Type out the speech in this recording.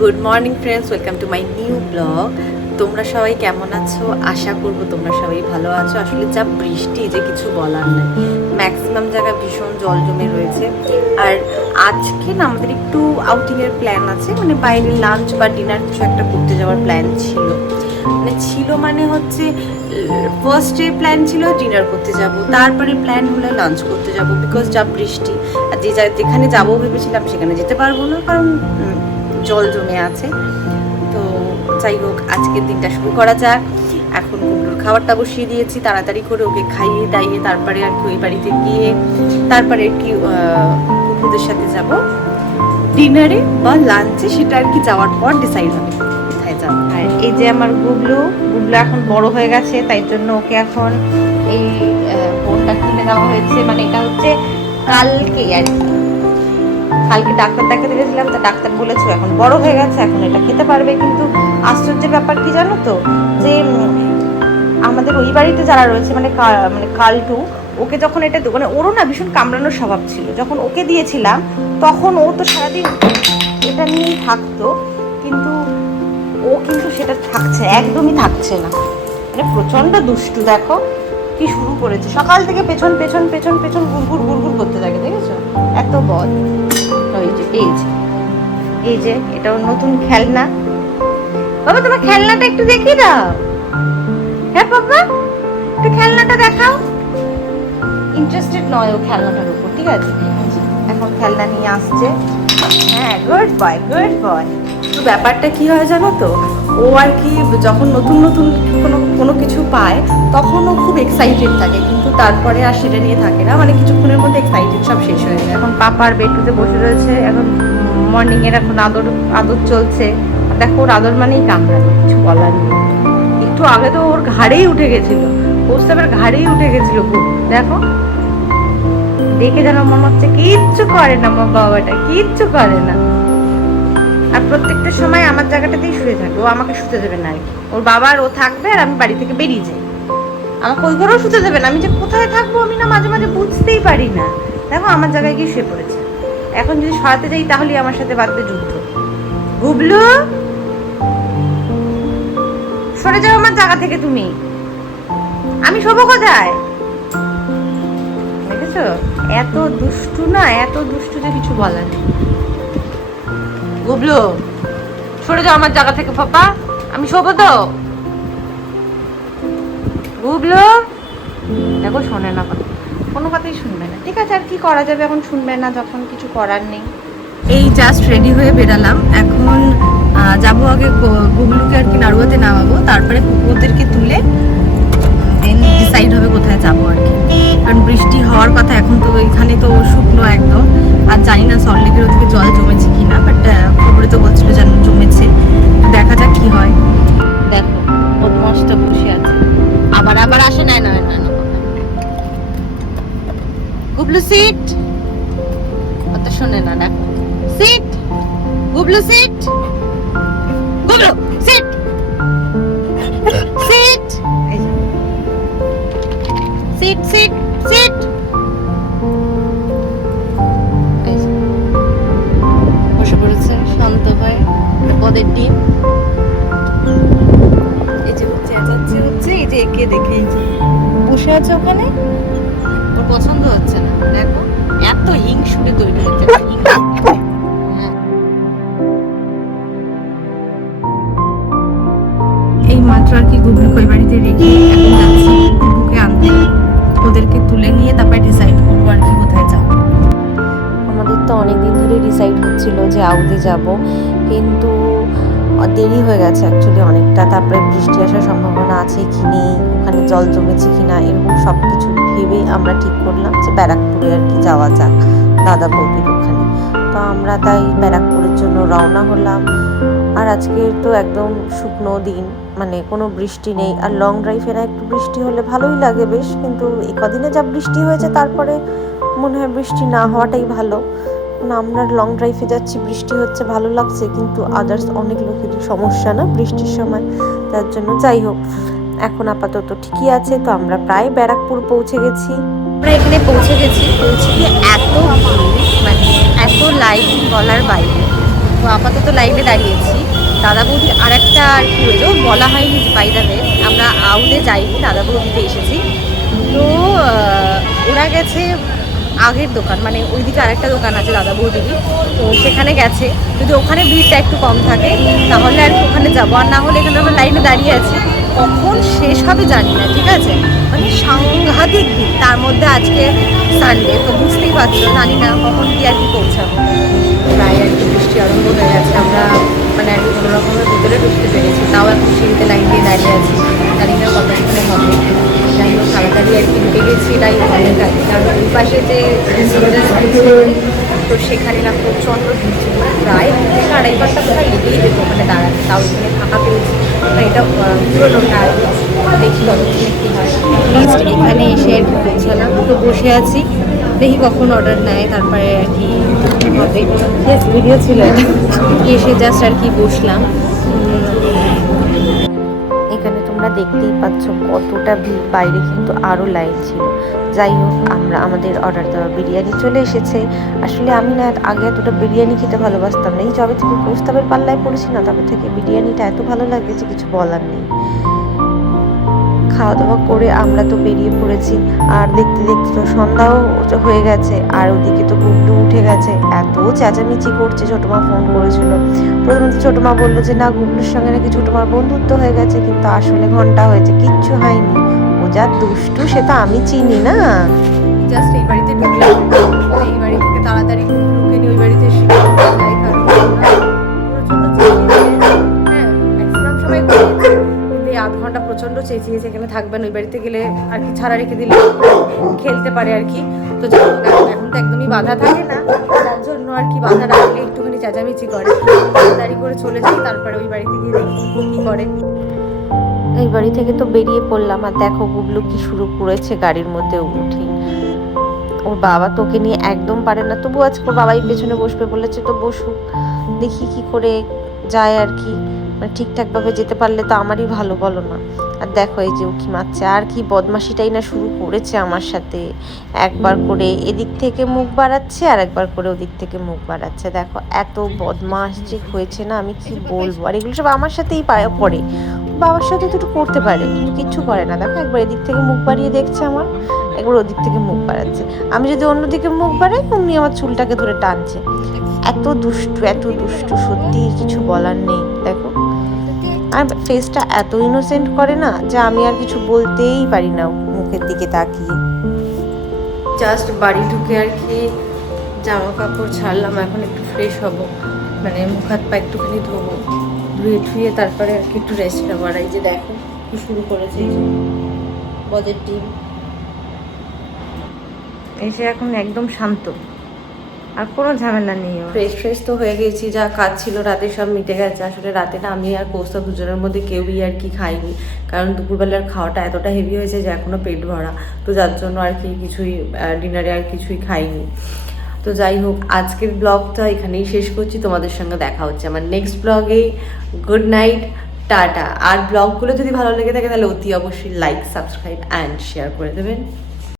Good morning friends, welcome to my new blog. তোমরা সবাই কেমন আছো? আশা করবো তোমরা সবাই ভালো আছো। আসলে যা বৃষ্টি যে কিছু বলার নেই, ম্যাক্সিমাম জায়গায় ভীষণ জল জমে রয়েছে। আর আজকে না আমাদের একটু আউটিংয়ের প্ল্যান আছে, মানে বাইরে লাঞ্চ বা ডিনার কিছু একটা করতে যাওয়ার প্ল্যান ছিল। মানে হচ্ছে ফার্স্টে প্ল্যান ছিল ডিনার করতে যাব, তারপরে প্ল্যান হলো লাঞ্চ করতে যাব, বিকজ যা বৃষ্টি। আর যেখানে যাবো ভেবেছিলাম সেখানে যেতে পারবো না, কারণ জল জমে আছে। তো যাই হোক, আজকের দিনটা শুরু করা যাক। এখন কুমড়োর খাবারটা বসিয়ে দিয়েছি, তাড়াতাড়ি করে ওকে খাইয়ে দাইয়ে তারপরে আর কি ওই বাড়িতে গিয়ে তারপরে আর কি কুমড়োদের সাথে যাব ডিনারে বা লাঞ্চে, সেটা আর কি যাওয়ার পর ডিসাইড হবে কোথায় যাবো। আর এই যে আমার গুবলু এখন বড় হয়ে গেছে, তাই জন্য ওকে এখন এই ফোনটা কিনে দেওয়া হয়েছে। মানে এটা হচ্ছে কালকে আর কি, কালকে ডাক্তার দেখাতে গেছিলাম, তা ডাক্তার বলেছিল এখন বড় হয়ে গেছে, এখন এটা খেতে পারবে। কিন্তু আশ্চর্যের ব্যাপার কি জানো তো, যে আমাদের ওই বাড়িতে যারা রয়েছে মানে কালটু, ওকে যখন এটা মানে ওরও না ভীষণ কামড়ানোর স্বভাব ছিল, যখন ওকে দিয়েছিলাম তখন ও তো সারাদিন এটা নিয়েই থাকতো, কিন্তু ও কিন্তু সেটা একদমই থাকছে না। মানে প্রচণ্ড দুষ্টু, দেখো কি শুরু করেছে সকাল থেকে, পেছন পেছন পেছন পেছন গুড়গুড় গুড়গুড় করতে থাকে, দেখেছো? এত বল। এই যে এটা ওর নতুন খেলনা। বাবা তোমার খেলনাটা একটু দেখিয়ে দাও। হ্যাঁ বাবা, একটু খেলনাটা দেখাও। ইন্টারেস্টেড নয় ও খেলনাটার উপর, ঠিক আছে? এখন খেলনা নিয়ে আসছে। হ্যাঁ, গুড বয় গুড বয়। তো ব্যাপারটা কি হয় জানো তো, ও আর কি যখন নতুন নতুন কোনো কিছু পায় তখন ও খুব এক্সাইটেড থাকে, কিন্তু তারপরে আর সেটা নিয়ে থাকে না। মানে কিছুক্ষণের মধ্যে এক্সাইটেড সব শেষ হয়ে যায়। এখন পাপার বেডরুমে বসে রয়েছে, এখন মর্নিং এর এখন আদর চলছে। দেখো ওর আদর মানেই কামড়ানো, কিছু বলার নেই। একটু আগে তো ওর ঘাড়েই উঠে গেছিল, প্রস্তাবের ঘাড়েই উঠে গেছিল খুব। দেখো দেখে যেন মনে হচ্ছে কিচ্ছু করে না, আমার বাবাটা কিচ্ছু করে না। আর প্রত্যেকটা সময় আমার জায়গাটাতেই শুয়ে থাকবে, ও আমাকে শুতে দেবে না আর কি। ওর বাবা আর ও থাকবে আর আমি বাড়ি থেকে বেরিয়ে যাই, আমাকে ওই ঘরেও শুতে দেবে না। আমি যে কোথায় থাকবো আমি না মাঝে মাঝে বুঝতেই পারি না। দেখো আমার জায়গায় গিয়ে শুয়ে পড়েছে। এখন যদি সরাতে যাই তাহলে আমার সাথে বাঁধবে যুদ্ধ। গুবলু সরে যাও আমার জায়গা থেকে তুমি, আমি শোবো কোথায়? দেখেছো এত দুষ্টু না, এত দুষ্টু যে কিছু বলার নেই। গুবলু সরে যাও আমার জায়গা থেকে পাপা, আমি শোবো তো। গুবলু দেখো শোনে না কথা, কোনো কথাই শুনবে না। ঠিক আছে, আর কি করা যাবে, এখন শুনবে না যখন, কিছু করার নেই। এই জাস্ট রেডি হয়ে বেরালাম, এখন যাবো আগে গুবলুকে আর কি নাড়ুয়াতে নামাবো, তারপরে কুকুরদেরকে তুলে দেন ডিসাইড হবে কোথায় যাবো আর কি। কারণ বৃষ্টি হওয়ার কথা, এখন তো এখানে তো শুকনো একদম। আর জানি না সল্টলেকের ওদিকে জল জমেছে কিনা, বাট খবরে তো বলছিল যেন জমেছে। দেখা যাক কি হয়। দেখো বদমাসটা বসে আছে, আবার আসে না। গুবলু সিট, কথা শোনে না। দেখো sit, Gublu sit, Gublu sit, sit, sit sit sit. বসে পড়েছে শান্ত হয়ে পদের ডিম। এই যে হচ্ছে এই যে একে দেখে বসে আছে ওখানে, ওর পছন্দ হচ্ছে না। দেখো এত হিংসুটে তৈরি হচ্ছে। এই মাত্র আর কি গুবলুকে ওই বাড়িতে রেখে এখন যাচ্ছি গুবলুকে আনতে, ওদেরকে তুলে নিয়ে তারপরে ডিসাইড করবো আর কি কোথায় যাবো। আমাদের তো অনেকদিন ধরে ডিসাইড হচ্ছিল যে আউতে যাব, কিন্তু দেরি হয়ে গেছে অ্যাকচুয়ালি অনেকটা। তারপরে বৃষ্টি আসার সম্ভাবনা আছে কি নেই, ওখানে জল জমেছে কি না, এরকম সব কিছু ভেবে আমরা ঠিক করলাম যে ব্যারাকপুরে আর কি যাওয়া যাক, দাদা বৌদির ওখানে। তো আমরা তাই ব্যারাকপুরের জন্য রওনা হলাম। আর আজকে তো একদম শুকনো দিন, মানে কোনো বৃষ্টি নেই। আর লং ড্রাইভে না একটু বৃষ্টি হলে ভালোই লাগে বেশ, কিন্তু এই কদিনে যা বৃষ্টি হয়েছে তারপরে মনে হয় বৃষ্টি না হওয়াটাই ভালো। না আমরা লং ড্রাইভে যাচ্ছি, বৃষ্টি হচ্ছে ভালো লাগছে, কিন্তু আদার্স অনেক লোকেরই সমস্যা না বৃষ্টির সময়, তার জন্য যাই হোক এখন আপাতত ঠিকই আছে। তো আমরা প্রায় ব্যারাকপুর পৌঁছে গেছি। আমরা এখানে পৌঁছে গিয়ে এত মানে এত লাইট বলার বাইরে। তো আপাতত লাইনে দাঁড়িয়েছি। দাদা বৌদির আর একটা আর কি হয়েছে, ও বলা হয়নি যে বাইদাবে আমরা আউটে যাইনি, দাদা বৌদিতে এসেছি। তো ওরা গেছে আগের দোকান, মানে ওইদিকে আরেকটা দোকান আছে দাদা বৌদিরই, তো সেখানে গেছে। যদি ওখানে ভিড়টা একটু কম থাকে তাহলে আর কি ওখানে যাবো, আর না হলে এখানে আমরা লাইনে দাঁড়িয়ে আছি, কখন শেষ হবে জানি না। ঠিক আছে, মানে সাংঘাতিক ভিড়, তার মধ্যে আজকে সানডে, তো বুঝতেই পারছো, জানি না কখন কি আর কি পৌঁছাবো। প্রায় আর কি বৃষ্টি আরম্ভ হয়ে গেছে, আমরা মানে আর কি কোনো রকমের ভিতরে ঢুকতে পেরেছি, তাও এখন সিঁড়িতে লাইন দিয়ে দাঁড়িয়ে আছি, জানি না কতক্ষণে হবে। যাই হোক তাড়াতাড়ি আর কি ঢুকে গেছি, এটাই অনেক কাছে, কারণ ওই পাশে যে তো সেখানে না প্রচণ্ড ভিড় ছিল, প্রায় 2.5 ঘন্টা কোথায় লেগেই যেত ওখানে দাঁড়াতে, তাও এখানে ফাঁকা পেয়েছি। এটা পুরোনোটা দেখি কতক্ষণে কী হয়। লাস্ট এখানে এসে আর কি পৌঁছালাম, তো বসে আছি, দেখি কখন অর্ডার নেয়, তারপরে আর কি হবে। ভিডিও ছিল এসে জাস্ট আর কি বসলাম। এখানে তোমরা দেখতেই পাচ্ছ কতটা ভিড়, বাইরে কিন্তু আরও লাইন ছিল। যাই হোক আমাদের অর্ডার দেওয়া বিরিয়ানি চলে এসেছে। আসলে আমি না আগে এতটা বিরিয়ানি খেতে ভালোবাসতাম না, এই যবে থেকে প্রস্তাবের পাল্লায় পড়েছি না তবে থেকে বিরিয়ানিটা এত ভালো লাগে যে কিছু বলার নেই। খাওয়া দাওয়া করে আমরা তো বেরিয়ে পড়েছি, আর দেখতে দেখতে তো সন্ধ্যাও হয়ে গেছে, আর ওদিকে তো গুড্ডু উঠে গেছে, এত চেঁচামেচি করছে। ছোটো মা ফোন করেছিল, প্রথমে তো ছোটো মা বললো যে না গুড্ডুর সঙ্গে নাকি ছোটো মার বন্ধুত্ব হয়ে গেছে, কিন্তু আসলে ঘন্টা হয়েছে, কিচ্ছু হয়নি। ও যা দুষ্টু সে তো আমি চিনি না। জাস্ট এই বাড়িতে ঢুকলাম, এই বাড়ি থেকে তাড়াতাড়ি ঢুকে নি ওই বাড়িতে আধ ঘন্টা প্রচণ্ড চেঁচিয়েছে এখানে থাকবেন, ওই বাড়িতে গেলে আর কি ছাড়া রেখে দিলে খেলতে পারে আর কি। তো এখন তো একদমই বাধা থাকে না, তার জন্য আর কি বাধা রাখলে একটুখানি চেঁচামেচি করে, তাড়াতাড়ি করে চলে যাই, তারপরে ওই বাড়িতে গিয়ে দেখি কী করে। এই বাড়ি থেকে তো বেরিয়ে পড়লাম, আর দেখো গুবলু কি শুরু করেছে গাড়ির মধ্যে উঠে। ওর বাবা তোকে নিয়ে একদম পারে না, তবু আজকে ওর বাবাই পেছনে বসবে বলেছে, তো বসুক, দেখি কি করে যায় আর কি। মানে ঠিকঠাকভাবে যেতে পারলে তো আমারই ভালো, বলো না। আর দেখো এই যে উকি মারছে, আর কি বদমাশিটাই না শুরু করেছে আমার সাথে, একবার করে এদিক থেকে মুখ বাড়াচ্ছে আর একবার করে ওদিক থেকে মুখ বাড়াচ্ছে। দেখো এত বদমাশ যে হয়েছে না, আমি কি বলবো। আর এগুলো সব আমার সাথেই করে, বাবার সাথে তো একটু করতে পারে কিন্তু কিচ্ছু করে না। দেখো একবার এদিক থেকে মুখ বাড়িয়ে দেখছে আমার, একবার ওদিক থেকে মুখ বাড়াচ্ছে। আমি যদি অন্যদিকে মুখ বাড়াই অমনি আমার চুলটাকে ধরে টানছে। এত দুষ্টু সত্যি কিছু বলার নেই। দেখো আর ফেসটা এত ইনোসেন্ট করে না যে আমি আর কিছু বলতেই পারি না মুখের দিকে তাকিয়ে। জাস্ট বাড়ি ঢুকে আর কি জামা কাপড় ছাড়লাম, এখন একটু ফ্রেশ হব, মানে মুখ হাত পা একটুখানি ধোবো, ধুয়ে তারপরে আর কি একটু রেস্ট নেবো। আর এই যে দেখো কি শুরু করেছে, এই যে বজের ডিম এসে এখন একদম শান্ত, আর কোনো ঝামেলা নেই। ফ্রেশ তো হয়ে গেছি, যা কাজ ছিল রাতে সব মিটে গেছে। আসলে রাতে না আমি আর কৌস্তব দুজনের মধ্যে কেউই আর কি খাইনি, কারণ দুপুরবেলার খাওয়াটা এতটা হেভি হয়েছে যে এখনও পেট ভরা, তো যার জন্য আর কি কিছুই ডিনারে আর কিছুই খাইনি। তো যাই হোক আজকের ব্লগটা এখানেই শেষ করছি, তোমাদের সঙ্গে দেখা হচ্ছে আমার নেক্সট ব্লগে। Good night, tata. আর ব্লগগুলো যদি ভালো লেগে থাকে তাহলে অতি অবশ্যই লাইক, সাবস্ক্রাইব অ্যান্ড শেয়ার করে দেবেন।